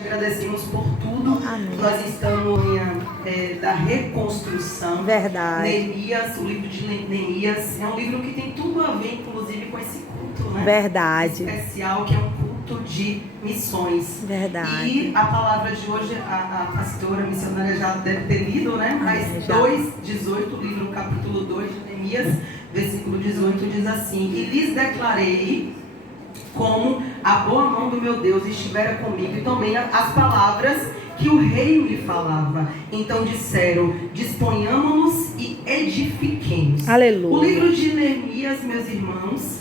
Agradecemos por tudo. Amém. Nós estamos da reconstrução. Verdade. Neemias, o livro de Neemias é um livro que tem tudo a ver, inclusive, com esse culto, né? Verdade. Especial, que é um culto de missões. Verdade. E a palavra de hoje, a pastora missionária já deve ter lido, né? Mas 2:18, livro capítulo 2 de Neemias, versículo 18, diz assim: E lhes declarei como a boa mão do meu Deus estivera comigo, e também as palavras que o rei lhe falava. Então disseram: disponhamos-nos e edifiquemos. Aleluia. O livro de Neemias, meus irmãos,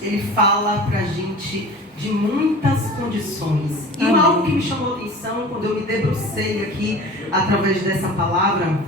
ele fala pra gente de muitas condições. E Amém. Algo que me chamou a atenção quando eu me debrucei aqui através dessa palavra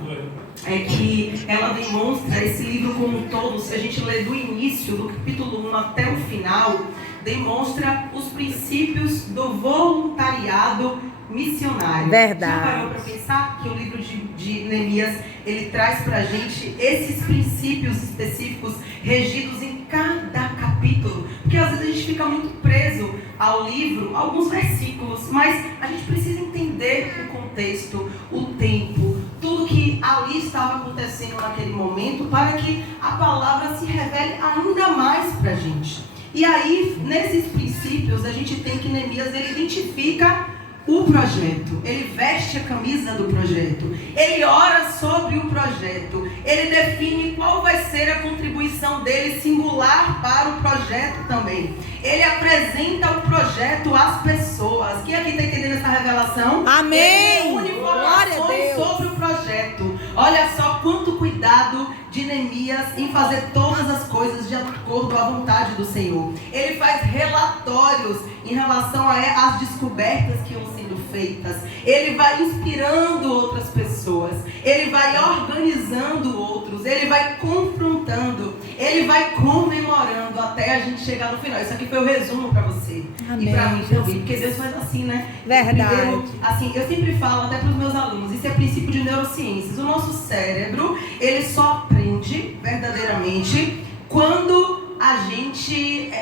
é que ela demonstra esse livro como um todo. Se a gente ler do início, do capítulo 1 até o final, demonstra os princípios do voluntariado missionário. Verdade. Já parou para pensar que o livro de Neemias, ele traz para a gente esses princípios específicos regidos em cada capítulo? Porque às vezes a gente fica muito preso ao livro, alguns versículos, mas a gente precisa entender o contexto, o tempo, tudo que ali estava acontecendo naquele momento, para que a palavra se revele ainda mais para a gente. E aí, nesses princípios, a gente tem que Neemias, ele identifica o projeto, ele veste a camisa do projeto, ele ora sobre o projeto, ele define qual vai ser a contribuição dele singular para o projeto também. Ele apresenta o projeto às pessoas. Quem aqui está entendendo essa revelação? Amém! Ele une Glória a informações Deus. sobre o projeto. Olha só quanto cuidado de Neemias em fazer todas as coisas de acordo à vontade do Senhor. Ele faz relatórios em relação às descobertas que iam sendo feitas. Ele vai inspirando outras pessoas. Ele vai organizando outros. Ele vai confrontando. Ele vai comemorando até a gente chegar no final. Isso aqui foi o resumo para você. Amém. E para mim também. Porque Deus faz assim, né? Verdade. Primeiro, assim, eu sempre falo até para os meus alunos, isso é princípio de neurociências. O nosso cérebro, ele só aprende verdadeiramente quando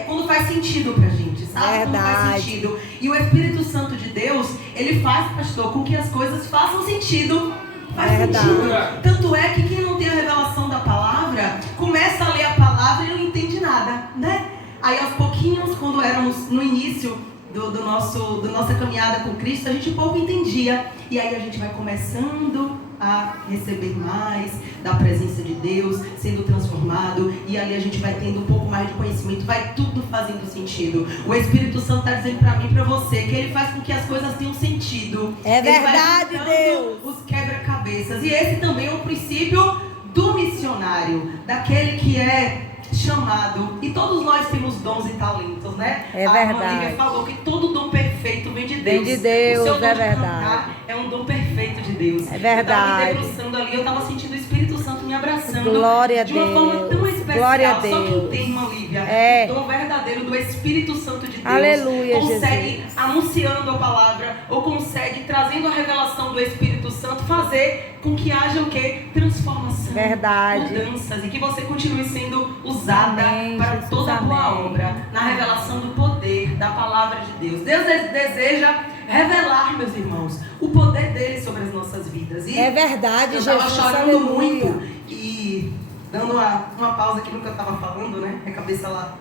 quando faz sentido pra gente, sabe? Verdade. Quando faz sentido. E o Espírito Santo de Deus, ele faz, pastor, com que as coisas façam sentido. Faz Verdade. sentido. Tanto é que quem não tem a revelação da palavra, começa a ler a palavra e não entende nada, né? Aí aos pouquinhos, quando éramos no início da nossa caminhada com Cristo, a gente pouco entendia. E aí a gente vai começando a receber mais da presença de Deus, sendo transformado, e ali a gente vai tendo um pouco mais de conhecimento, vai tudo fazendo sentido. O Espírito Santo está dizendo para mim e para você que ele faz com que as coisas tenham sentido. É verdade, ele vai Deus. os quebra-cabeças. E esse também é o princípio do missionário, daquele que é chamado. E todos nós temos dons e talentos, né? É A verdade. irmã Lívia falou que todo dom perfeito vem de Deus. Vem de Deus, o seu dom é de verdade. cantar é um dom perfeito de Deus. É verdade. Eu estava me debruçando ali, eu estava sentindo o Espírito Santo me abraçando. Glória a de uma Deus. forma tão especial. Glória a Só Deus. quem tem, irmã Lívia, É. o dom verdadeiro do Espírito Santo de Deus, Aleluia, consegue, Jesus. anunciando a palavra, ou consegue, trazendo a revelação do Espírito Santo, fazer com que haja o quê? Transformação. Verdade. Mudanças, e que você continue sendo usada Amém, para Jesus, toda a boa amém. obra, na revelação do poder da palavra de Deus. Deus deseja revelar, meus irmãos, o poder dele sobre as nossas vidas. E É verdade, eu estava Jesus. chorando Aleluia. muito e dando uma pausa aqui no que eu estava falando, né? Minha cabeça lá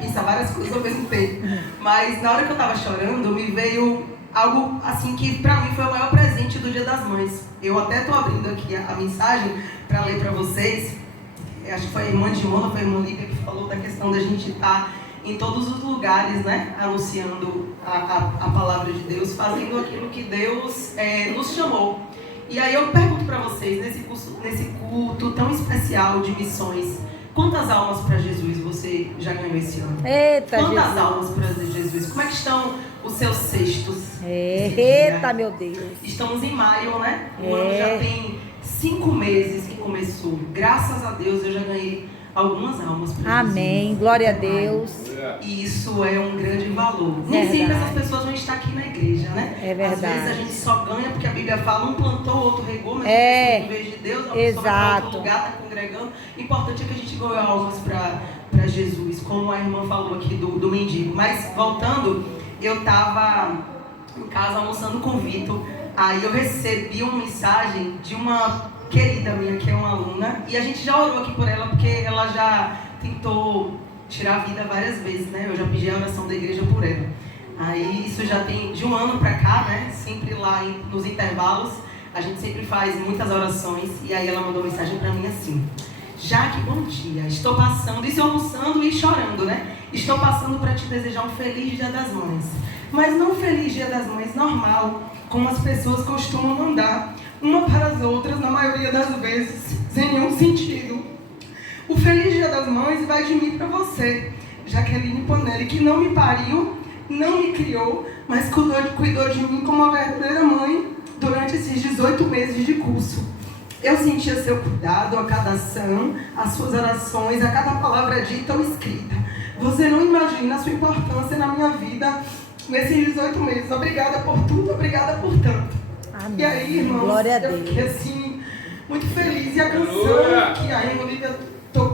pensa várias coisas ao mesmo tempo. Mas na hora que eu estava chorando, me veio algo assim que pra mim foi o maior presente do Dia das Mães. Eu até estou abrindo aqui a mensagem para ler para vocês. Eu acho que foi a irmã Diona, foi a irmã Lívia que falou da questão da gente estar em todos os lugares, né? Anunciando a palavra de Deus, fazendo aquilo que Deus nos chamou. E aí eu pergunto para vocês, nesse culto tão especial de missões, quantas almas para Jesus você já ganhou esse ano? Eita, Quantas Jesus. almas para Jesus? Como é que estão os seus cestos? Eita, meu Deus. Estamos em maio, né? O ano já tem 5 meses que começou. Graças a Deus eu já ganhei algumas almas para Jesus. Amém. Glória a Deus. E isso é um grande valor. Nem sempre Verdade. essas pessoas vão estar aqui na igreja, né? É verdade. Às vezes a gente só ganha porque a Bíblia fala, um plantou, outro regou, mas É. em vez de Deus, a pessoa vai para outro Exato. lugar, está congregando. O importante é que a gente ganhe almas para Jesus, como a irmã falou aqui do mendigo. Mas voltando, eu estava em casa almoçando com o Vitor. Aí eu recebi uma mensagem de uma querida minha, que é uma aluna, e a gente já orou aqui por ela, porque ela já tentou tirar a vida várias vezes, né? Eu já pedi a oração da igreja por ela. Aí isso já tem de um ano pra cá, né? Sempre lá nos intervalos, a gente sempre faz muitas orações, e aí ela mandou mensagem pra mim assim: Jaque, bom dia, estou passando, isso almoçando e chorando, né? Estou passando para te desejar um feliz Dia das Mães. Mas não um feliz Dia das Mães normal, como as pessoas costumam mandar, uma para as outras, na maioria das vezes, sem nenhum sentido. O feliz Dia das Mães vai de mim para você, Jaqueline Ponelli, que não me pariu, não me criou, mas cuidou de mim como uma verdadeira mãe durante esses 18 meses de curso. Eu sentia seu cuidado a cada ação, as suas orações, a cada palavra dita ou escrita. Você não imagina a sua importância na minha vida nesses 18 meses. Obrigada por tudo, obrigada por tanto. Amém. E aí, irmãos, Glória a eu Deus. fiquei assim, muito feliz. E a canção que a irmã Olivia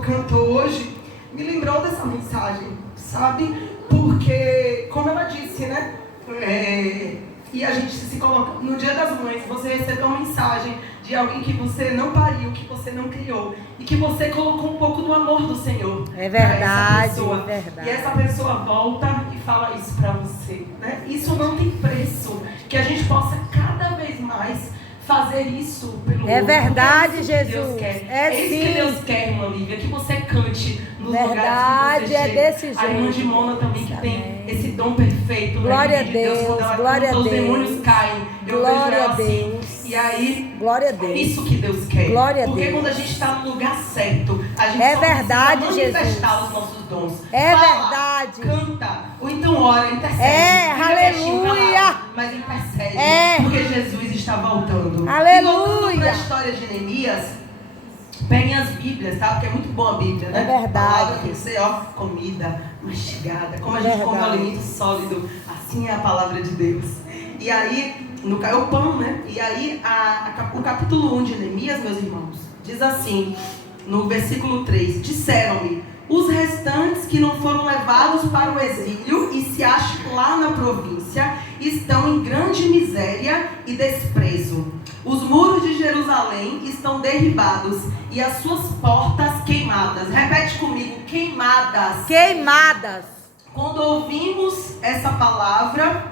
cantou hoje me lembrou dessa mensagem, sabe? Porque, como ela disse, né? E a gente se coloca no Dia das Mães, você recebeu uma mensagem de alguém que você não pariu, que você não criou, e que você colocou um pouco do amor do Senhor. É verdade, essa pessoa. é verdade. E essa pessoa volta e fala isso pra você, né? Isso não tem preço. Que a gente possa cada vez mais fazer isso pelo É outro. verdade, É isso que Jesus. Deus quer. É isso sim. que Deus quer, irmã Lívia, que você cante nos Verdade, lugares que você é chega. desse A irmã jeito. de Mona também, que tem Amém. esse dom perfeito, Glória né? a De Deus, quando Deus, ela glória canta, a os Deus. demônios caem. Eu Glória vejo ela a assim. Deus. E aí, Glória a é Deus. isso que Deus quer. Glória a Porque Deus. quando a gente está no lugar certo, a gente É só verdade, precisa manifestar Jesus. os nossos dons. É Fala, verdade. canta, ou então ora, intercede. É, Fica aleluia. mexendo calado, mas intercede. É. Porque Jesus está voltando. Aleluia. E voltando para a história de Neemias, peguem as Bíblias, tá? Porque é muito boa a Bíblia, né? É verdade. A palavra tem que ser, ó, comida, mastigada. Como a gente come um Verdade. alimento sólido, assim é a palavra de Deus. E aí, é o pão, né? E aí, o capítulo 1 de Neemias, meus irmãos, diz assim, no versículo 3, disseram-me, os restantes que não foram levados para o exílio e se acham lá na província, estão em grande miséria e desprezo. Os muros de Jerusalém estão derribados e as suas portas queimadas. Repete comigo, queimadas. Queimadas. Quando ouvimos essa palavra,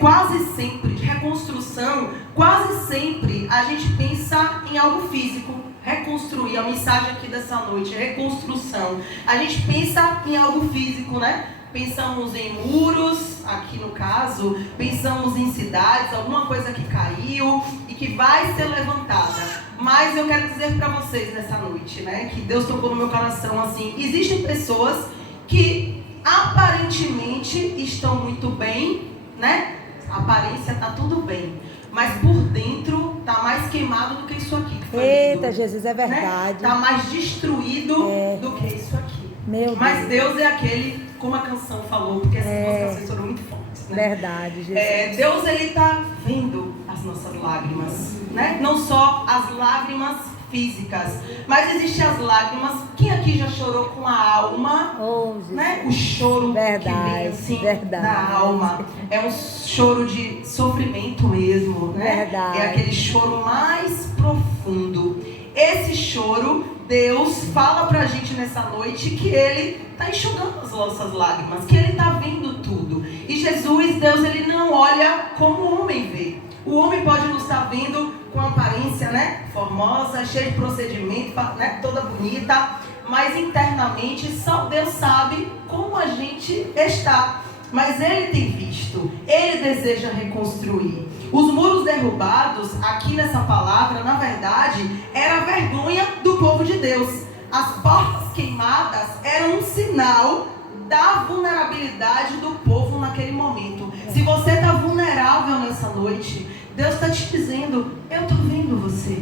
quase sempre, de reconstrução, quase sempre a gente pensa em algo físico. Reconstruir, a mensagem aqui dessa noite, reconstrução. A gente pensa em algo físico, né? Pensamos em muros, aqui no caso, pensamos em cidades, alguma coisa que caiu e que vai ser levantada. Mas eu quero dizer para vocês nessa noite, né? Que Deus tocou no meu coração assim. Existem pessoas que aparentemente estão muito bem, né? A aparência tá tudo bem, mas por dentro tá mais queimado do que isso aqui. Que foi Eita, lindo, Jesus, é verdade. né? Tá mais destruído do que isso aqui. Meu Mas Deus. Deus é aquele, como a canção falou, porque essas duas canções foram muito fortes, né? Verdade, Jesus. Deus, ele tá vendo as nossas lágrimas, né? Não só as lágrimas físicas, mas existem as lágrimas. Quem aqui já chorou com a alma? Oh, Jesus. Né? O choro Verdade, que vem assim verdade. na alma. É um choro de sofrimento mesmo, né? Verdade. É aquele choro mais profundo. Esse choro, Deus fala pra gente nessa noite que Ele está enxugando as nossas lágrimas, que Ele está vendo tudo. E Jesus, Deus, Ele não olha como o homem vê. O homem pode nos estar vendo com aparência, né, formosa, cheia de procedimento, né, toda bonita, mas internamente só Deus sabe como a gente está. Mas Ele tem visto, Ele deseja reconstruir. Os muros derrubados, aqui nessa palavra, na verdade, era a vergonha do povo de Deus. As portas queimadas eram um sinal da vulnerabilidade do povo naquele momento. Se você está vulnerável nessa noite, Deus está te dizendo, eu estou vendo você.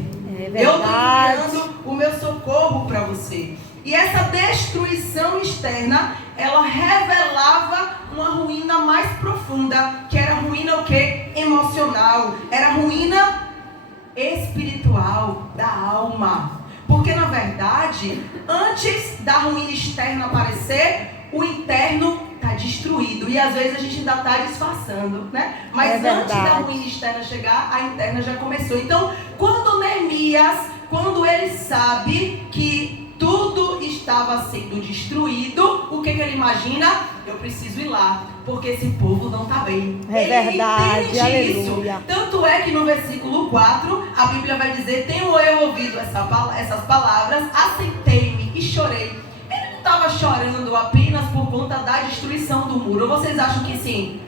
Eu estou enviando o meu socorro para você. E essa destruição externa, ela revelava uma ruína mais profunda, que era ruína o quê? Emocional. Era ruína espiritual, da alma. Porque na verdade, antes da ruína externa aparecer, o interno está destruído. E às vezes a gente ainda está disfarçando, né? Mas antes da ruína externa chegar, a interna já começou. Então, quando Neemias, quando ele sabe que tudo estava sendo destruído, o que ele imagina? Eu preciso ir lá, porque esse povo não está bem. Ele entende aleluia. Isso. Tanto é que no versículo 4, a Bíblia vai dizer: tenho eu ouvido essas palavras, assentei-me e chorei. Ele não estava chorando apenas por conta da destruição do muro. Vocês acham que sim?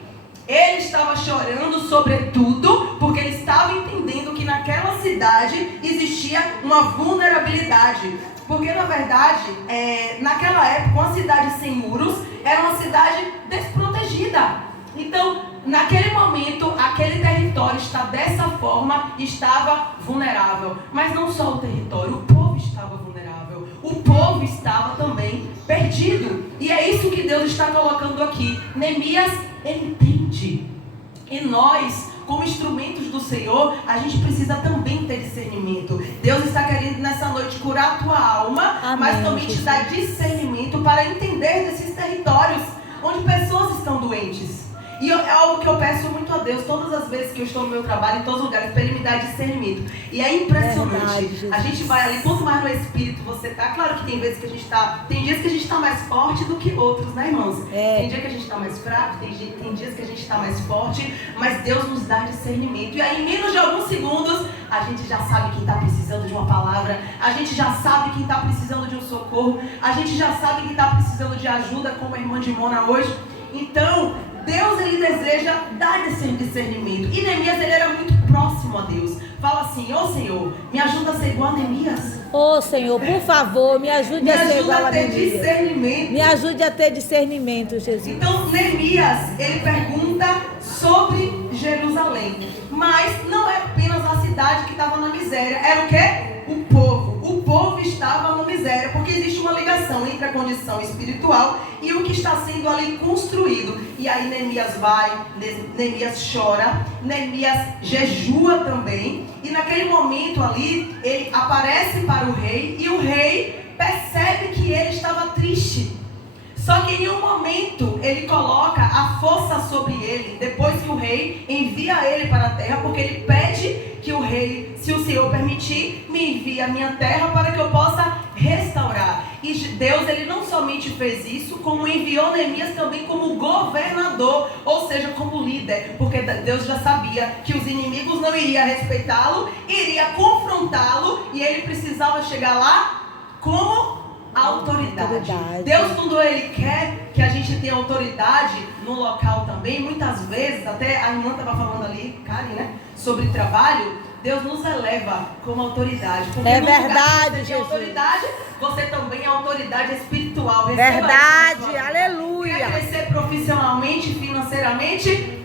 Ele estava chorando sobretudo porque ele estava entendendo que naquela cidade existia uma vulnerabilidade. Porque, na verdade, naquela época, uma cidade sem muros era uma cidade desprotegida. Então, naquele momento, aquele território está dessa forma, estava vulnerável. Mas não só o território, o povo estava vulnerável. O povo estava também perdido. E é isso que Deus está colocando aqui. Neemias, ele entende. E nós, como instrumentos do Senhor, a gente precisa também ter discernimento. Deus está querendo nessa noite curar a tua alma, amém, mas também te dar discernimento para entender desses territórios onde pessoas estão doentes. E é algo que eu peço muito a Deus todas as vezes que eu estou no meu trabalho, em todos os lugares, para Ele me dar discernimento. E é impressionante. Verdade, a gente vai ali, quanto mais no Espírito você tá. Claro que tem vezes que a gente está. Tem dias que a gente está mais forte do que outros, né, irmãos? Tem dia que a gente está mais fraco, tem dias que a gente está mais forte, mas Deus nos dá discernimento. E aí, em menos de alguns segundos, a gente já sabe quem está precisando de uma palavra, a gente já sabe quem está precisando de um socorro, a gente já sabe quem está precisando de ajuda, como a irmã de Mona hoje. Então, Deus, ele deseja dar esse discernimento. E Neemias, ele era muito próximo a Deus. Fala assim: ô Senhor, me ajuda a ser igual a Neemias. Ô Senhor, por favor, me ajude a ser igual a Neemias. Me ajude a ter discernimento. Me ajude a ter discernimento, Jesus. Então, Neemias, ele pergunta sobre Jerusalém. Mas não é apenas a cidade que estava na miséria. Era o quê? O povo. O povo estava na miséria, porque existe uma ligação entre a condição espiritual e o que está sendo ali construído. E aí Neemias vai, Neemias chora, Neemias jejua também. E naquele momento ali, ele aparece para o rei e o rei percebe que ele estava triste. Só que em um momento ele coloca a força sobre ele, depois que o rei envia ele para a terra, porque ele pede que o rei, se o Senhor permitir, me envie a minha terra para que eu possa restaurar. E Deus, ele não somente fez isso, como enviou Neemias também como governador, ou seja, como líder, porque Deus já sabia que os inimigos não iriam respeitá-lo, iria confrontá-lo, e ele precisava chegar lá como autoridade. Deus, quando Ele quer que a gente tenha autoridade no local também, muitas vezes, até a irmã estava falando ali, Karen, né, sobre trabalho, Deus nos eleva como autoridade. Porque é verdade, Jesus. Autoridade, você também é autoridade espiritual. Verdade, aleluia. Quer crescer profissionalmente, financeiramente?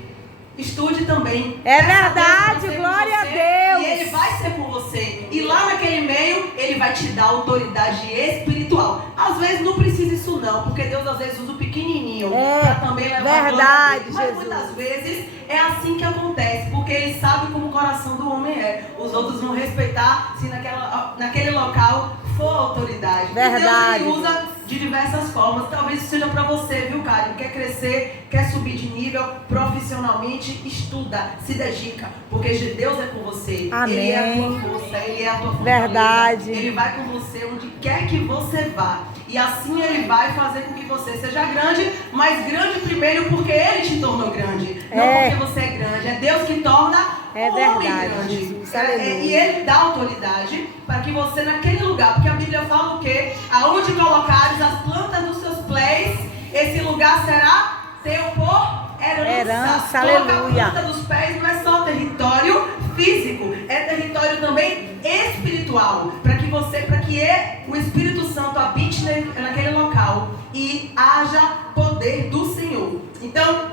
Estude também. É verdade, glória a Deus. E Ele vai ser com você. E lá naquele meio, Ele vai te dar autoridade espiritual. Às vezes não precisa isso não, porque Deus às vezes usa o pequenininho para também levar verdade, a glória. Mas Jesus. muitas vezes é assim que acontece, porque Ele sabe como o coração do homem é. Os outros vão respeitar se naquele local for autoridade. Verdade. E Deus, Ele usa de diversas formas. Talvez isso seja para você, viu, Karen? Quer crescer, quer subir de nível profissionalmente, estuda, se dedica, porque Deus é com você. Amém. Ele é a tua força, Ele é a tua fortaleza. Verdade. Ele vai com você onde quer que você vá. E assim Ele vai fazer com que você seja grande, mas grande primeiro porque Ele te tornou grande. Não porque você é grande. É Deus que torna o homem grande. Jesus, e Ele dá autoridade para que você naquele lugar, porque a Bíblia fala o quê? Aonde colocares as plantas dos seus pés, esse lugar será teu por herança. Aleluia. A planta dos pés não é só território físico, é território também espiritual, para que o Espírito Santo habite naquele local e haja poder do Senhor. Então,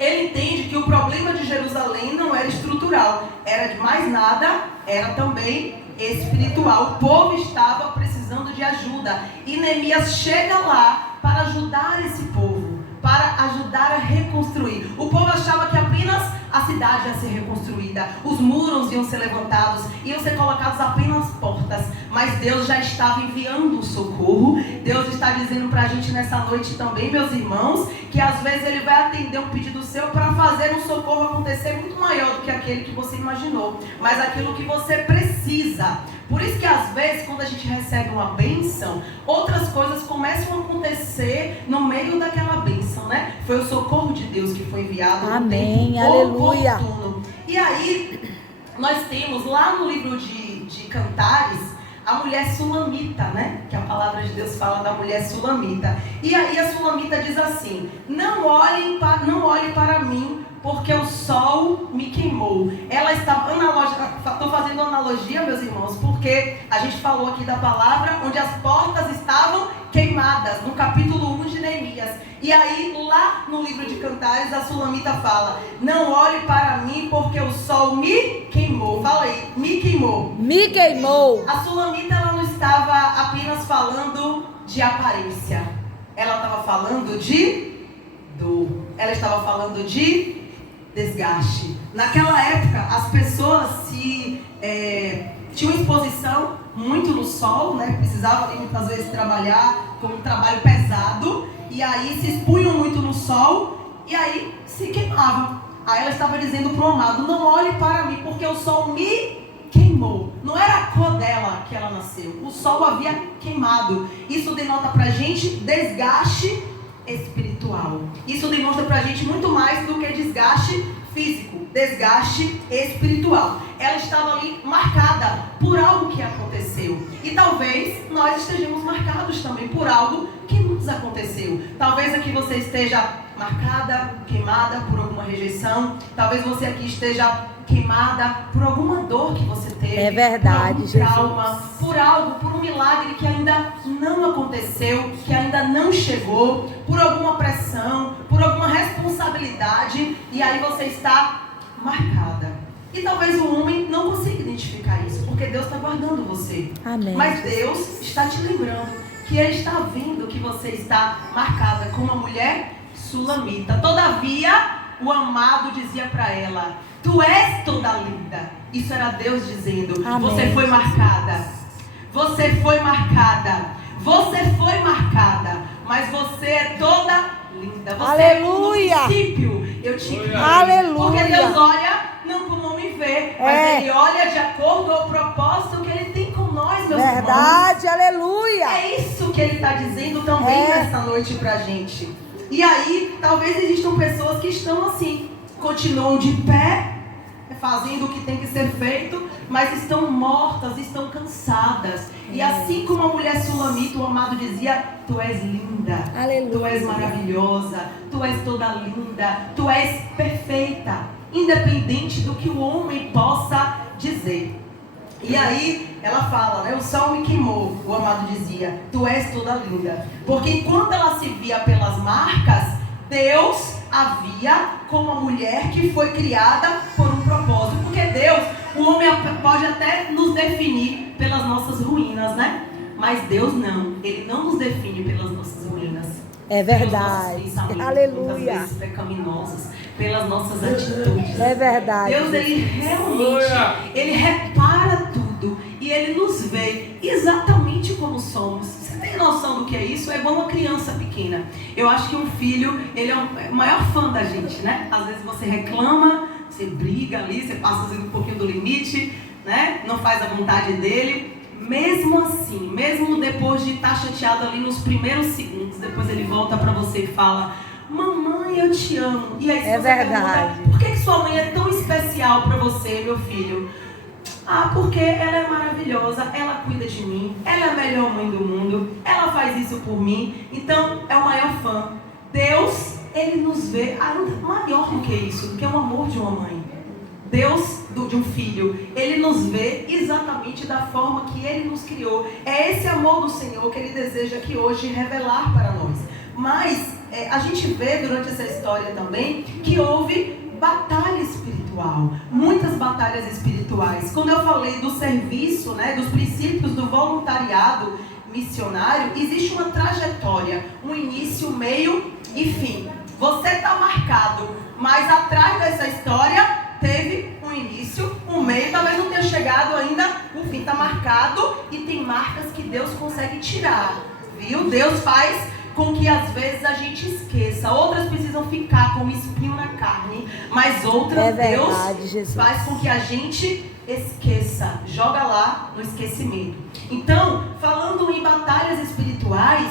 ele entende que o problema de Jerusalém não era estrutural, era de mais nada, era também espiritual. O povo estava precisando de ajuda e Neemias chega lá para ajudar esse povo, para ajudar a reconstruir. O povo achava que apenas a a cidade ia ser reconstruída, os muros iam ser levantados, iam ser colocados apenas portas, mas Deus já estava enviando o socorro. Deus está dizendo para a gente nessa noite também, meus irmãos, que às vezes Ele vai atender um pedido seu para fazer um socorro acontecer muito maior do que aquele que você imaginou, mas aquilo que você precisa. Por isso que às vezes, quando a gente recebe uma bênção, outras coisas começam a acontecer no meio daquela bênção, né? Foi o socorro de Deus que foi enviado. Amém, aleluia. Oportuno. E aí, nós temos lá no livro de Cantares, a mulher sulamita, né? Que a palavra de Deus fala da mulher sulamita. E aí a sulamita diz assim: não olhe para mim, porque o sol me queimou. Ela está, estou fazendo analogia, meus irmãos, porque a gente falou aqui da palavra onde as portas estavam queimadas, no capítulo 1 de Neemias. E aí, lá no livro de Cantares, a sulamita fala: não olhe para mim, porque o sol me queimou. Fala aí, me queimou. Me queimou. A sulamita, ela não estava apenas falando de aparência. Ela estava falando de dor. Ela estava falando de desgaste. Naquela época, as pessoas tinham exposição muito no sol, né? Precisavam ali, muitas vezes trabalhar com um trabalho pesado, e aí se expunham muito no sol e aí se queimavam. Aí ela estava dizendo para o amado: não olhe para mim, porque o sol me queimou. Não era a cor dela que ela nasceu, o sol havia queimado. Isso denota para a gente desgaste espiritual. Isso demonstra pra gente muito mais do que desgaste físico, desgaste espiritual. Ela estava ali marcada por algo que aconteceu. E talvez nós estejamos marcados também por algo que nos aconteceu. Talvez aqui você esteja marcada, queimada por alguma rejeição. Talvez você aqui esteja queimada por alguma dor que você teve. É verdade, por algum trauma, por algo, por um milagre que ainda não aconteceu, que ainda não chegou, por alguma pressão, por alguma responsabilidade, e aí você está marcada. E talvez o homem não consiga identificar isso, porque Deus está guardando você. Amém. Mas Deus está te lembrando que Ele está vendo que você está marcada como uma mulher sulamita. Todavia, o amado dizia para ela: tu és toda linda. Isso era Deus dizendo: amém. Você foi marcada. Você foi marcada. Você foi marcada. Mas você é toda linda. Você aleluia. No princípio eu te criei. Aleluia. Porque Deus olha não como o homem vê, mas Ele olha de acordo ao propósito que Ele tem com nós, meus irmãos. Verdade, aleluia. É isso que Ele está dizendo também nessa noite pra gente. E aí, talvez existam pessoas que estão assim, continuam de pé, fazendo o que tem que ser feito, mas estão mortas, estão cansadas. E assim como a mulher sulamita, o amado dizia: tu és linda, aleluia. Tu és maravilhosa, tu és toda linda, tu és perfeita, independente do que o homem possa dizer. E aí ela fala, né? O sol me queimou, o amado dizia: tu és toda linda. Porque enquanto ela se via pelas marcas, Deus a via como uma mulher que foi criada por um propósito. Porque Deus, o homem pode até nos definir pelas nossas ruínas, né? Mas Deus não. Ele não nos define pelas nossas ruínas. É verdade. Pelos nossos aleluia. Muitas vezes pecaminosos, pelas nossas atitudes. É verdade. Deus, Ele realmente, Ele repara tudo. E Ele nos vê exatamente como somos. Você tem noção do que é isso? É igual uma criança pequena. Eu acho que um filho, ele é o maior fã da gente, né? Às vezes você reclama, você briga ali, você passa um pouquinho do limite, né? Não faz a vontade dele. Mesmo assim, mesmo depois de estar chateado ali nos primeiros segundos, depois ele volta pra você e fala: mamãe, eu te amo. E aí você verdade. Pergunta: por que sua mãe é tão especial pra você, meu filho? Ah, porque ela é maravilhosa, ela cuida de mim, ela é a melhor mãe do mundo, ela faz isso por mim, então é o maior fã. Deus, Ele nos vê ainda maior do que isso, do que o amor de uma mãe. Deus, de um filho, Ele nos vê exatamente da forma que Ele nos criou. É esse amor do Senhor que Ele deseja aqui hoje revelar para nós. Mas a gente vê durante essa história também que houve batalha espiritual, muitas batalhas espirituais. Quando eu falei do serviço, né, dos princípios do voluntariado missionário, existe uma trajetória, um início, meio e fim. Você está marcado, mas atrás dessa história está marcado e tem marcas que Deus consegue tirar, viu? Deus faz com que às vezes a gente esqueça. Outras precisam ficar como espinho na carne, mas outras Deus faz com que a gente esqueça, joga lá no esquecimento. Então, falando em batalhas espirituais,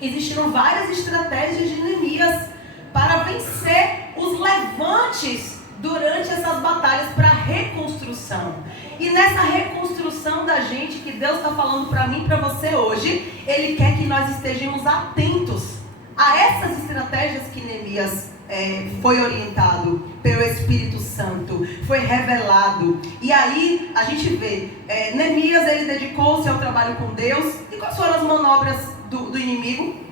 existiram várias estratégias de Neemias para vencer os levantes durante essas batalhas para reconstrução. E nessa reconstrução da gente, que Deus está falando para mim e para você hoje, Ele quer que nós estejamos atentos a essas estratégias que Neemias foi orientado pelo Espírito Santo, foi revelado. E aí a gente vê, Neemias, ele dedicou-se ao trabalho com Deus. E quais foram as manobras do inimigo?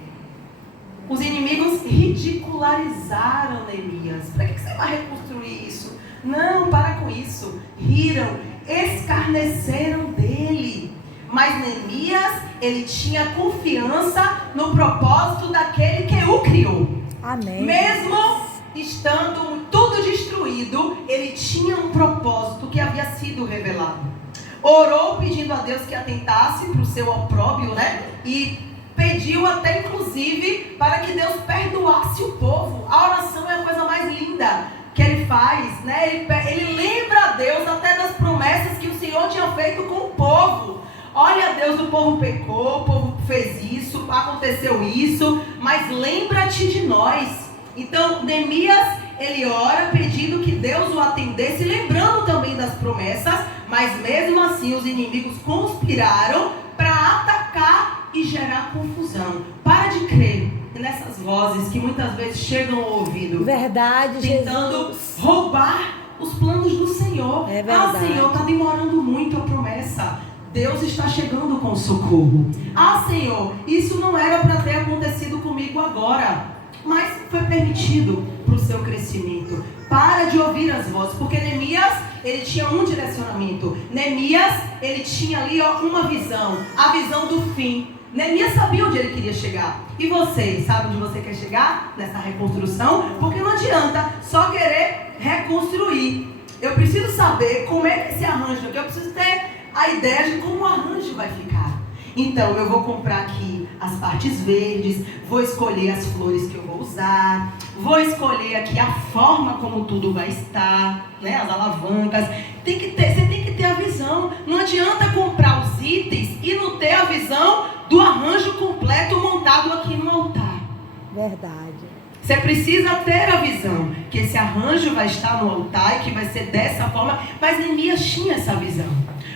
Os inimigos ridicularizaram Neemias. Para que você vai reconstruir isso? Não, para com isso. Riram, escarneceram dele. Mas Neemias, ele tinha confiança no propósito daquele que o criou. Amém. Mesmo estando tudo destruído, ele tinha um propósito que havia sido revelado. Orou pedindo a Deus que atentasse para o seu opróbio, né? E pediu até inclusive para que Deus perdoasse o povo. A oração é a coisa mais linda que ele faz, né? Ele lembra a Deus até das promessas que o Senhor tinha feito com o povo. Olha, Deus, o povo pecou, o povo fez isso, aconteceu isso, mas lembra-te de nós. Então, Neemias, ele ora pedindo que Deus o atendesse, lembrando também das promessas, mas mesmo assim os inimigos conspiraram para atacar e gerar confusão. Para de crer nessas vozes que muitas vezes chegam ao ouvido. Verdade, tentando Jesus. roubar os planos do Senhor. É verdade. Ah, Senhor, está demorando muito a promessa. Deus está chegando com socorro. Ah, Senhor, isso não era para ter acontecido comigo agora, mas foi permitido para o seu crescimento. Para de ouvir as vozes, porque Neemias, ele tinha um direcionamento. Neemias, ele tinha ali uma visão, a visão do fim. Neemias sabia onde ele queria chegar. E você, sabe onde você quer chegar? Nessa reconstrução? Porque não adianta só querer reconstruir. Eu preciso saber como é que esse arranjo aqui, eu preciso ter a ideia de como o arranjo vai ficar. Então, eu vou comprar aqui as partes verdes, vou escolher as flores que eu vou usar, vou escolher aqui a forma como tudo vai estar, né? As alavancas. Você tem que ter a visão. Não adianta comprar os itens e não ter a visão do arranjo completo montado aqui no altar. Verdade. Você precisa ter a visão que esse arranjo vai estar no altar e que vai ser dessa forma. Mas Neemias tinha essa visão.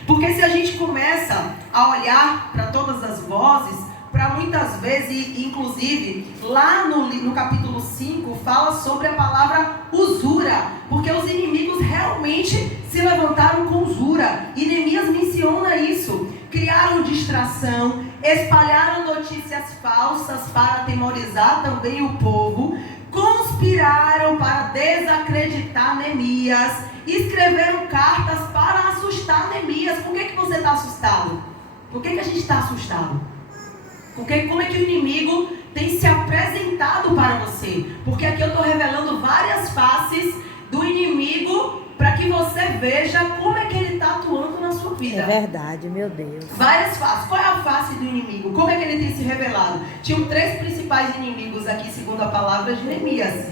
Porque se a gente começa a olhar para todas as vozes, para muitas vezes, inclusive, lá no capítulo 5, fala sobre a palavra usura. Porque os inimigos realmente se levantaram com usura. E Neemias menciona isso. Criaram distração, espalharam notícias falsas para atemorizar também o povo, conspiraram para desacreditar Neemias, escreveram cartas para assustar Neemias. Por que você está assustado? Por que a gente está assustado? Porque como é que o inimigo tem se apresentado para você? Porque aqui eu estou revelando várias faces do inimigo para que você veja como é que ele está atuando na sua vida. É verdade, meu Deus. Várias faces. Qual é a face do inimigo? Como é que ele tem se revelado? Tinham 3 principais inimigos aqui, segundo a palavra de Neemias.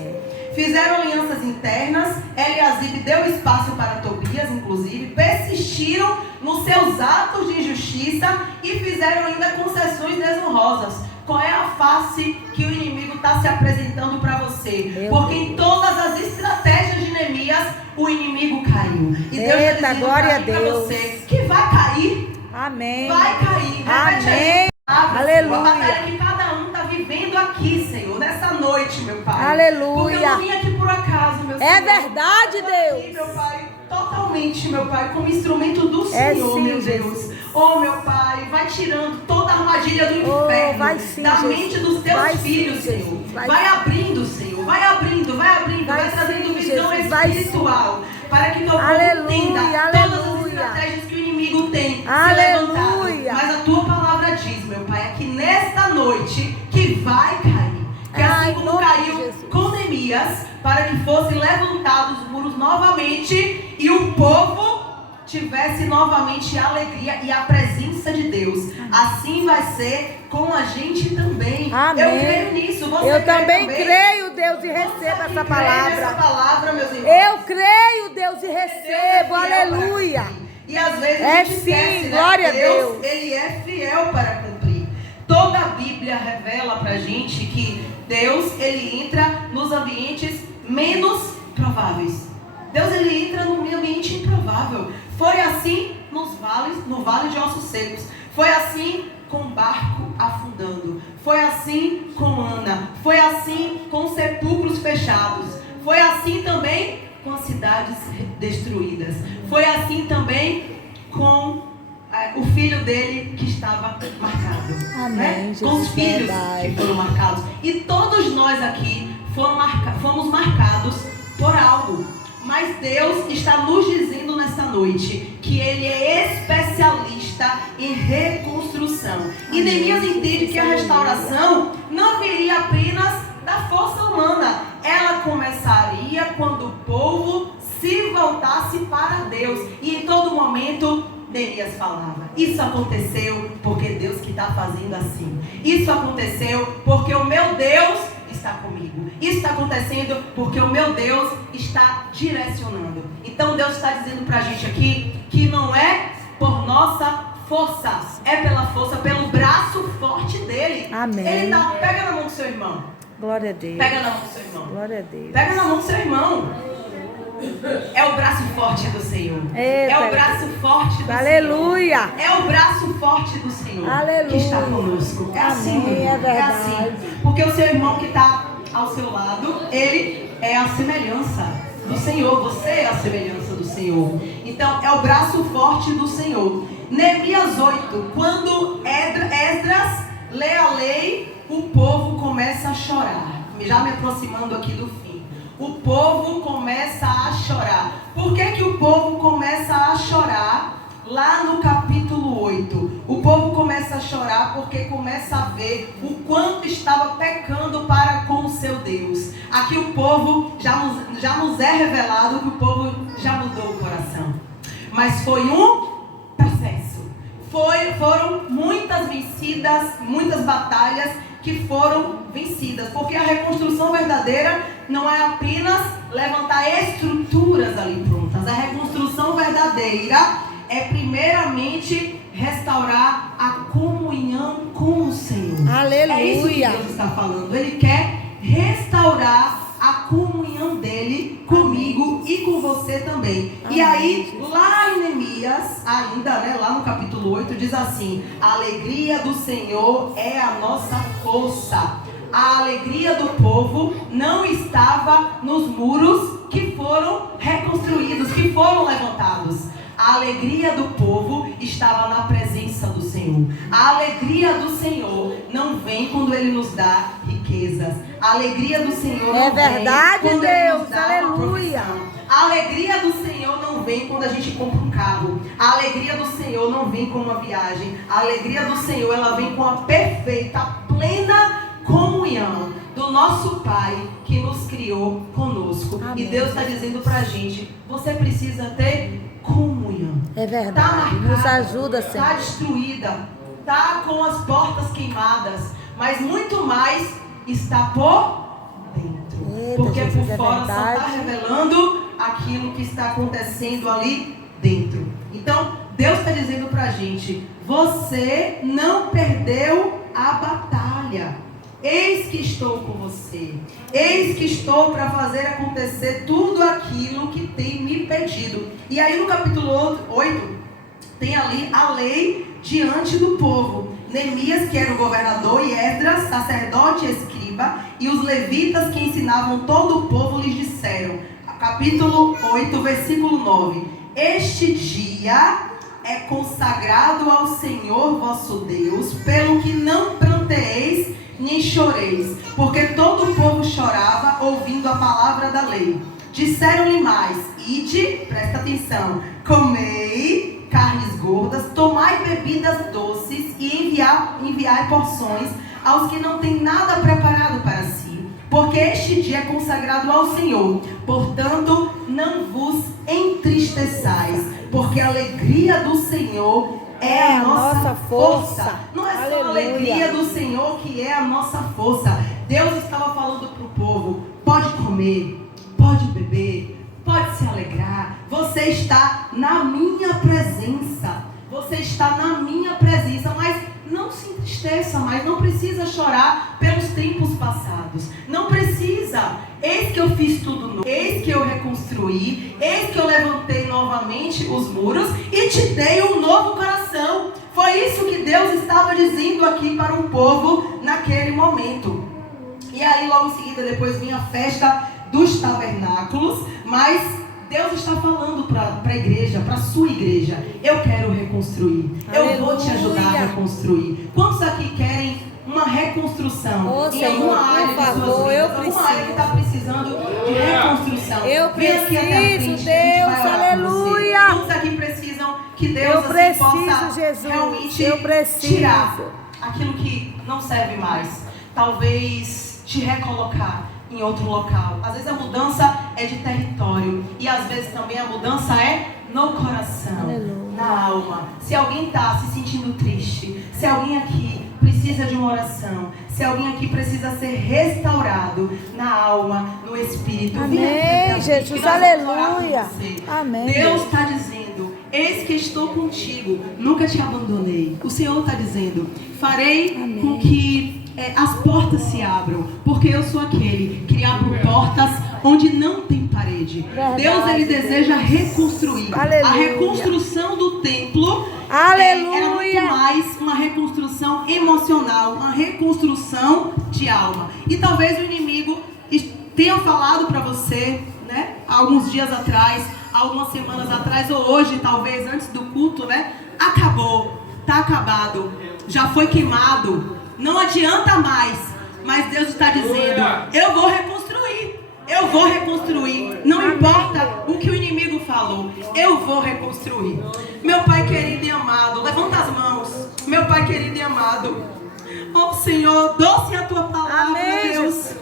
Fizeram alianças internas. Eliasibe deu espaço para Tobias, inclusive. Persistiram nos seus atos de injustiça e fizeram ainda concessões desonrosas. Qual é a face que o inimigo está se apresentando para você? Porque em todas as estratégias de Neemias, o inimigo caiu. E Deus está dizendo para você que vai cair. Amém. Vai cair. Amém. Aleluia. A batalha que cada um está vivendo aqui, Senhor, nessa noite, meu Pai. Aleluia. Porque eu não vim aqui por acaso, meu Senhor. É verdade, Deus. Aqui, meu Pai, totalmente, meu Pai, como instrumento do Senhor, sim, meu Deus. Jesus. Oh, meu Pai, vai tirando toda a armadilha do inferno vai sim, da Jesus. mente dos teus Vai filhos, sim, Senhor. Jesus. Vai abrindo, Senhor. Vai abrindo, vai trazendo sim, visão Jesus. Vai espiritual. Para que teu povo Aleluia, entenda todas as aleluia. estratégias que o inimigo tem se Aleluia. levantado. Mas a tua palavra diz, meu Pai, é que nesta noite que vai cair. Que assim como nome de caiu Jesus. com Neemias, para que fossem levantados os muros novamente e o povo tivesse novamente a alegria e a presença de Deus. Assim vai ser com a gente também. Amém. Eu creio nisso. Você Eu crê também creio, Deus, e recebo essa palavra. palavra, meus irmãos. Eu creio, Deus, e recebo. Aleluia. E às vezes a gente esquece, né? Glória a Deus. Ele é fiel para cumprir. Toda a Bíblia revela pra gente que Deus, ele entra nos ambientes menos prováveis. Deus, ele entra no ambiente improvável. Foi assim no vale de ossos secos. Foi assim com o barco afundando. Foi assim com Ana. Foi assim com sepulcros fechados. Foi assim também com as cidades destruídas. Foi assim também com o filho dele que estava marcado. Amém, né? Jesus, Com os filhos verdade. que foram marcados. E todos nós aqui fomos marcados por algo. Mas Deus está nos dizendo nessa noite que Ele é especialista em reconstrução. E Neemias entende que a restauração não viria apenas da força humana. Ela começaria quando o povo se voltasse para Deus. E em todo momento Neemias falava: isso aconteceu porque Deus que está fazendo assim. Isso aconteceu porque o meu Deus está comigo. Isso está acontecendo porque o meu Deus está direcionando. Então Deus está dizendo para a gente aqui que não é por nossa força, é pela força, pelo braço forte dele. Amém. Ele tá, pega na mão do seu irmão. Glória a Deus. Pega na mão do seu irmão. Glória a Deus. Pega na mão do seu irmão. É o braço forte do Senhor. Eita. É o braço forte do Aleluia. Senhor. É o braço forte do Senhor. Aleluia. Que está conosco. É assim, Amém, irmão. é verdade. assim. Porque o seu irmão que está ao seu lado, ele é a semelhança do Senhor. Você é a semelhança do Senhor. Então, é o braço forte do Senhor. Neemias 8. Quando Esdras lê a lei, o povo começa a chorar. Já me aproximando aqui do fim. O povo começa a chorar. Por que o povo começa a chorar? Lá no capítulo 8. O povo começa a chorar porque começa a ver o quanto estava pecando para com o seu Deus. Aqui o povo, já nos é revelado que o povo já mudou o coração. Mas foi um processo. Foram muitas vencidas, muitas batalhas que foram vencidas. Porque a reconstrução verdadeira não é apenas levantar estruturas ali prontas. A reconstrução verdadeira é primeiramente restaurar a comunhão com o Senhor. Aleluia. É isso que Deus está falando. Ele quer restaurar a comunhão dele comigo e com você também. Amém. E aí, lá em Neemias, ainda, né, lá no capítulo 8, diz assim: a alegria do Senhor é a nossa força. A alegria do povo não estava nos muros que foram reconstruídos, que foram levantados. A alegria do povo estava na presença do Senhor. A alegria do Senhor não vem quando Ele nos dá riquezas. A alegria do Senhor não verdade, vem quando Deus. Ele nos dá Aleluia. uma profissão. A alegria do Senhor não vem quando a gente compra um carro. A alegria do Senhor não vem com uma viagem. A alegria do Senhor, ela vem com a perfeita, plena comunhão do nosso Pai que nos criou conosco. Amém. E Deus está dizendo pra gente: você precisa ter comunhão. É verdade. Tá marcada, Nos ajuda, Senhor. Está destruída, está com as portas queimadas, mas muito mais está por dentro. Eita, porque Jesus, por fora é só está revelando aquilo que está acontecendo ali dentro. Então Deus está dizendo pra gente: você não perdeu a batalha. Eis que estou com você. Eis que estou para fazer acontecer tudo aquilo que tem me pedido. E aí no capítulo 8, tem ali a lei diante do povo. Neemias, que era o governador, e Esdras, sacerdote e escriba, e os levitas que ensinavam todo o povo lhes disseram. Capítulo 8, versículo 9. Este dia é consagrado ao Senhor vosso Deus, pelo que não pranteeis nem choreis, porque todo o povo chorava ouvindo a palavra da lei. Disseram-lhe mais: ide, presta atenção, comei carnes gordas, tomai bebidas doces e enviai porções aos que não têm nada preparado para si, porque este dia é consagrado ao Senhor. Portanto, não vos entristeçais, porque Porque a alegria do Senhor é a nossa força. Não é só a alegria do Senhor que é a nossa força. Deus estava falando para o povo: pode comer, pode beber, pode se alegrar. Você está na minha presença. Você está na minha presença. Mas não se entristeça mais. Não precisa chorar pelos tempos passados. Não precisa. Eis que eu fiz tudo novo. Eis que eu reconstruí. Eis que eu levantei novamente os muros e te dei um novo coração. Foi isso que Deus estava dizendo aqui para o povo naquele momento. E aí logo em seguida depois vinha a festa dos tabernáculos. Mas Deus está falando para a igreja, para a sua igreja: eu quero reconstruir. Aleluia. Eu vou te ajudar a reconstruir. Quantos aqui querem uma reconstrução em alguma área de suas vidas? Alguma área que está precisando de reconstrução? Eu Vem aqui até a frente, preciso, que a gente vai Deus, orar por você. aleluia. Quantos aqui precisam que Deus Eu assim, preciso, possa Jesus, realmente eu preciso. tirar aquilo que não serve mais? Talvez te recolocar em outro local. Às vezes a mudança é de território e às vezes também a mudança é no coração, Aleluia. na alma. Se alguém está se sentindo triste, se alguém aqui precisa de uma oração, se alguém aqui precisa ser restaurado na alma, no espírito, Amém, vem aqui, que Jesus, nós vamos orar por aleluia. você. Amém. Deus está dizendo: eis que estou contigo, nunca te abandonei. O Senhor está dizendo: farei Amém. com que as portas se abram, porque eu sou aquele que abre portas onde não tem parede. Verdade. Deus, ele deseja reconstruir. Aleluia. A reconstrução do templo Aleluia. era muito mais uma reconstrução emocional, uma reconstrução de alma. E talvez o inimigo tenha falado para você, né, alguns dias atrás, algumas semanas atrás, ou hoje, talvez antes do culto, né? Acabou, tá acabado, já foi queimado. Não adianta mais, mas Deus está dizendo: eu vou reconstruir, eu vou reconstruir. Não importa o que o inimigo falou, eu vou reconstruir. Meu Pai querido e amado, levanta as mãos. Meu Pai querido e amado, ó Senhor, doce é a tua palavra, Amém, Deus. Jesus.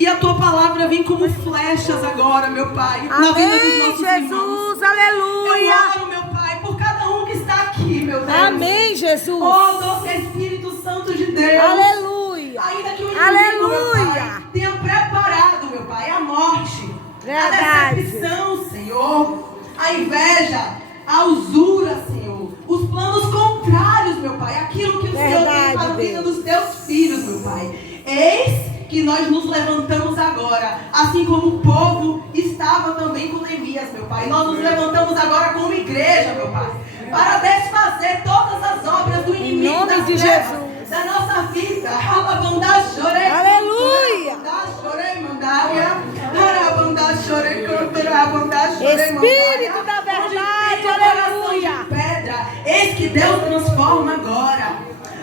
E a tua palavra vem como flechas agora, meu Pai, na vida dos Amém, nossos irmãos. Jesus, Eu aleluia. oro, meu Pai, por cada um que está aqui, meu Deus. Amém, Jesus. Oh, doce Espírito Santo de Deus. Aleluia. Ainda que o inimigo, Aleluia. meu Pai, tenha preparado, meu Pai, a morte, Verdade. a decepção, Senhor, a inveja, a usura, Senhor, os planos contrários, meu Pai, aquilo que o Senhor tem para a vida dos teus filhos, meu Pai. Eis que nós nos levantamos agora, assim como o povo estava também com Neemias, meu Pai. Nós nos levantamos agora como igreja, meu Pai, para desfazer todas as obras do inimigo, Em nome das de trevas, Jesus. da nossa vida. Aleluia. Espírito da verdade, aleluia. Pedra, eis que Deus transforma agora.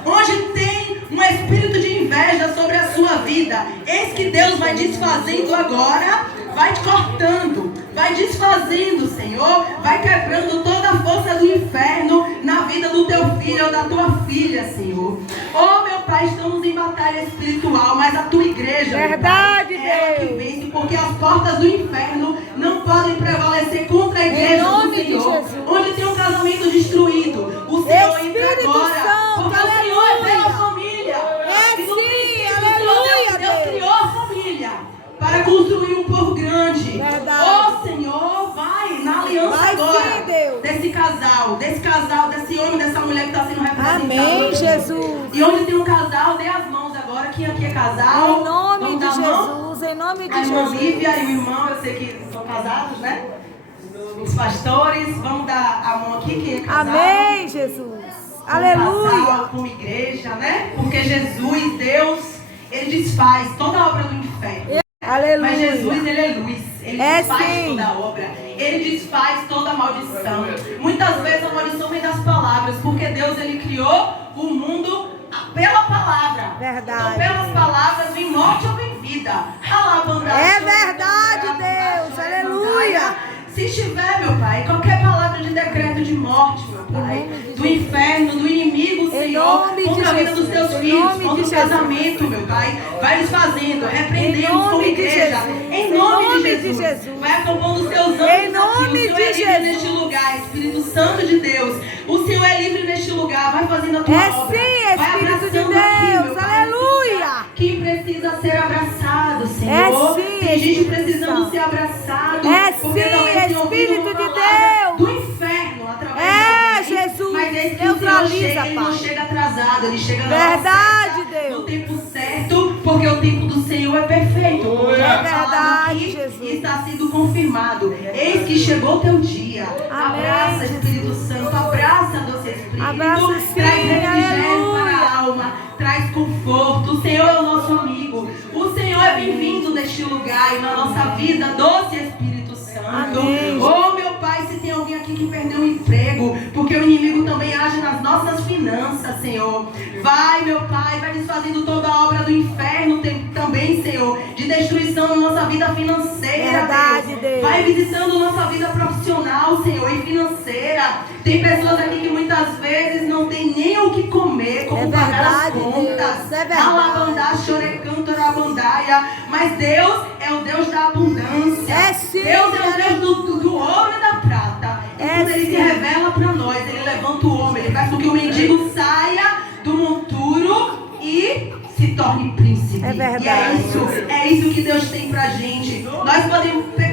Onde tem um espírito de inveja sobre a sua vida, eis que Deus vai desfazendo agora, vai te cortando, vai desfazendo, Senhor, vai quebrando toda a força do inferno na vida do teu filho ou da tua filha, Senhor. Oh, meu Pai, estamos em batalha espiritual, mas a tua igreja, Verdade, meu Pai, é a que Deus. vence, porque as portas do inferno não podem prevalecer contra a igreja Em nome do de Senhor. Jesus. Onde tem um casamento destruído, o Senhor entra Espírito agora, Santo, porque o Senhor é pela aleluia. família. É E no sim, princípio, aleluia, Deus Deus. criou a família para construir um povo grande. Verdade. Oh, Senhor, vai na aliança Vai agora sim, Deus. desse casal, desse homem, dessa mulher que está sendo representada. Amém, Jesus. E onde tem um casal, dê as mãos agora. Quem aqui é casal? Em nome Vamos de dar a mão? Jesus, em nome de A irmã Jesus. Lívia e o irmão, eu sei que são casados, né? Os pastores, vamos dar a mão aqui, quem é casado. Amém, Jesus. Casal, Aleluia. como igreja, né? Porque Jesus, Deus, ele desfaz toda a obra do inferno. Mas Jesus, Aleluia. ele é luz. Ele É desfaz sim. toda a obra. Ele desfaz toda a maldição. Muitas vezes a maldição vem das palavras, porque Deus, ele criou o mundo pela palavra. Verdade. Então, pelas palavras vem morte ou vem vida. É verdade, Deus. Aleluia. Se estiver, meu Pai, qualquer palavra de decreto de morte, meu Pai, do inferno, do inimigo, Senhor, nome de contra a vida dos Jesus, teus em filhos, nome contra de o Jesus. casamento, meu Pai, vai desfazendo, Em repreendemos nome como de igreja, Jesus, em nome de Jesus. Jesus. Vai acompanhando os teus anjos Em nome aqui, nome Senhor de é livre Jesus. neste lugar, Espírito Santo de Deus. O Senhor é livre neste lugar. Vai fazendo a tua É obra. sim, Vai Espírito de abraçando aqui, meu Deus. Pai, Aleluia. quem precisa ser abraçado, Senhor. É sim, Tem gente Espírito precisando Santo. ser abraçado. É porque sim, talvez tenha ouvido Espírito uma de palavra Deus. do inferno através É, de alguém. Jesus, Mas esse que o Senhor neutraliza, chega, ele não Pai. chega atrasado, ele chega na hora Verdade, certa, Deus. no tempo certo, porque o tempo do Senhor é perfeito. Como É já foi falado verdade, aqui, Jesus. e está sendo confirmado. Eis que chegou o teu dia. Amém, Abraça, Jesus. Espírito Santo, abraça, doce Espírito. Abraço, sim, Traz refrigério aleluia. para a alma, traz conforto. O Senhor é o nosso amigo. O Senhor é bem-vindo neste lugar e na nossa vida, doce Espírito Santo. Amém. Oh, meu Pai, se tem alguém aqui que perdeu o emprego, porque o inimigo também age nas nossas finanças, Senhor. Vai, meu Pai, vai desfazendo toda a obra do inferno também, Senhor, de destruição na nossa vida financeira. Verdade, Deus. Vai visitando nossa vida profissional, Senhor, e financeira. Tem pessoas aqui que muitas vezes não tem nem o que comer, como É pagar as verdade, contas. Deus, é verdade. Alabandá, chorecanto, arabandaia. Mas Deus é o Deus da abundância. É sim. Deus é o Deus do ouro e da prata. E É quando Ele se sim. revela para nós, Ele levanta o homem, Ele faz com que o mendigo saia do monturo e se torne príncipe. É verdade. E é isso que Deus tem pra gente. Nós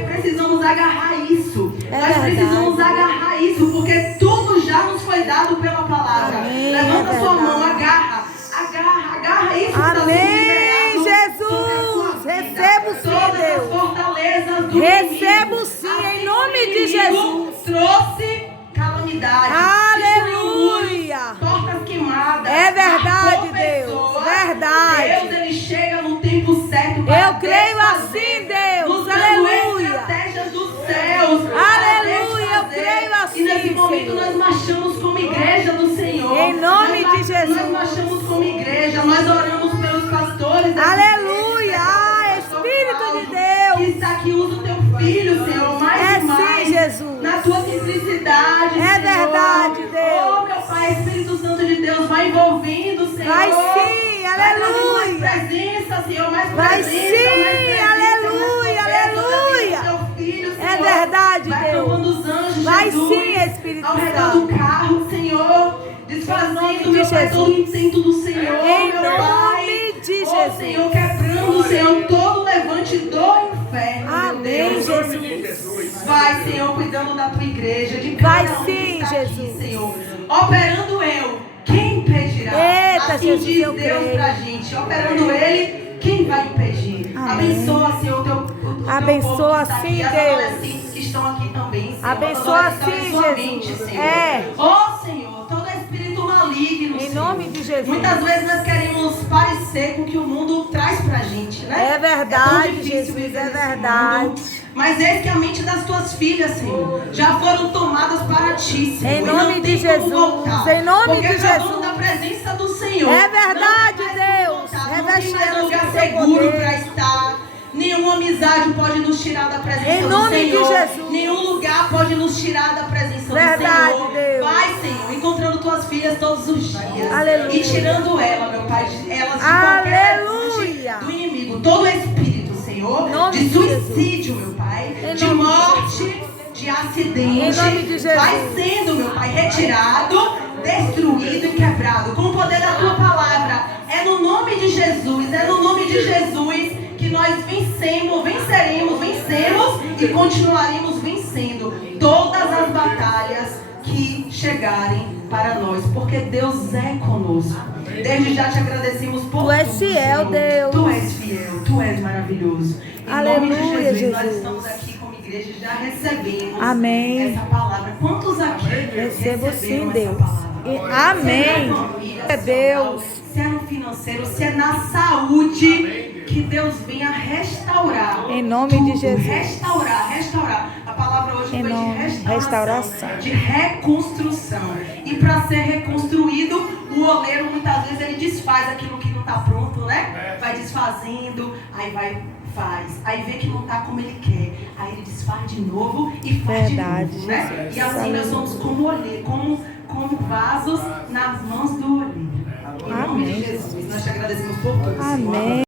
precisamos agarrar isso. É Nós verdade. precisamos agarrar isso, porque tudo já nos foi dado pela palavra. Amém, Levanta é sua verdade. mão, agarra isso que está sendo Amém, liberado sobre a sua Jesus. vida. Recebo sim, Todas as Deus. fortalezas do Recebo inimigo. sim, Assim em nome como o de inimigo Jesus. trouxe calamidade. Aleluia. Portas queimadas. É verdade, marcou Deus. pessoas. Verdade. Deus, Ele chega no tempo certo para Eu creio desfazer, assim, Deus. usando Aleluia. estratégias dos céus. Aleluia, para eu creio assim, E nesse momento Senhor. nós marchamos como igreja do Senhor. Em nome Nós de Jesus. Nós marchamos como igreja. Nós oramos pelos pastores. dessa Aleluia. igreja, Ah, pastor Espírito Paulo, de Deus. Que está aqui, usa o teu filho, Senhor, mais É e mais. sim, Jesus. Na tua simplicidade, É Senhor. verdade, Deus. Oh, meu Pai, Espírito Santo de Deus, vai envolvendo, Senhor. Vai sim, Vai trazendo aleluia. mais presença, Senhor, mais Vai presença, sim, mais presença, aleluia, mais poder, aleluia. através do teu filho, É Senhor. verdade, vai Deus. tomando os anjos, Vai Jesus, sim, Espírito ao redor Santo. do carro, Senhor. Em nome Desfazendo, de meu Pai, Jesus. todo o intento do Senhor, Em meu nome Pai. de Oh, Jesus. Senhor, quebrando, Senhor, todo levante do inferno, Amém, meu Deus. Jesus. Vai, Senhor, cuidando da tua igreja, de Vai cada um sim, que está Jesus. aqui, Senhor. Operando eu, quem impedirá? Eita, assim Jesus, diz eu Deus creio. pra gente. Operando Ele, quem vai impedir? Amém. Abençoa, Senhor, o teu povo Abençoa que está sim, aqui, as Deus. adolescentes que estão aqui também, Senhor. Abençoa As adolescentes sim, da sua Jesus. mente, Senhor. É. Oh, Senhor, todo espírito maligno, Em Senhor. nome de Jesus. Muitas vezes nós queremos parecer com o que o mundo traz pra gente, né? É verdade, tão difícil Jesus, viver é nesse verdade. mundo. Mas eis que a mente das tuas filhas, Senhor, já foram tomadas para ti, Senhor. Em e nome não de tem como Jesus, voltar. em nome porque de acabamos Jesus. da presença do Senhor. É verdade, Não tem mais como Deus. voltar, não Reveste tem mais elas lugar com teu seguro poder. para estar. Nenhuma amizade pode nos tirar da presença Em do nome de Senhor. Jesus. Nenhum lugar pode nos tirar da presença Verdade, do Senhor. Deus. Vai, Senhor, encontrando tuas filhas todos os dias. Aleluia. E tirando elas de qualquer Aleluia. levante do inimigo. Todo espírito, Senhor, Em nome de de suicídio, meu Pai, Em de nome de morte, de acidente, Em nome de Jesus. vai sendo, meu Pai, retirado, destruído e quebrado com o poder da tua palavra. É no nome de Jesus, é no nome de Jesus que nós vencemos e continuaremos vencendo todas as batalhas que chegarem para nós, porque Deus é conosco. Desde já te agradecemos por Tu és tudo, fiel, Senhor. Deus. Tu és fiel, tu és maravilhoso. Em Aleluia, nome de Jesus, nós Jesus. estamos aqui como igreja, já recebemos Amém. essa palavra. Quantos aqui Recebo receberam sim, essa Deus. palavra? Amém. Se é na família, É Deus. se é no financeiro, se é na saúde, que Deus venha restaurar. Em nome tudo. de Jesus. Restaurar. A palavra hoje Em foi nome- de restauração, restauração. de reconstrução. E para ser reconstruído, o oleiro muitas vezes ele desfaz aquilo que não está pronto, né? Vai desfazendo, aí faz. Aí vê que não está como ele quer. Aí ele desfaz de novo e faz Verdade, de novo, né? Jesus. E assim nós somos como oleiro, como vasos nas mãos do oleiro. Em nome de Amém, Jesus, nós te agradecemos por tudo, Senhor. Amém.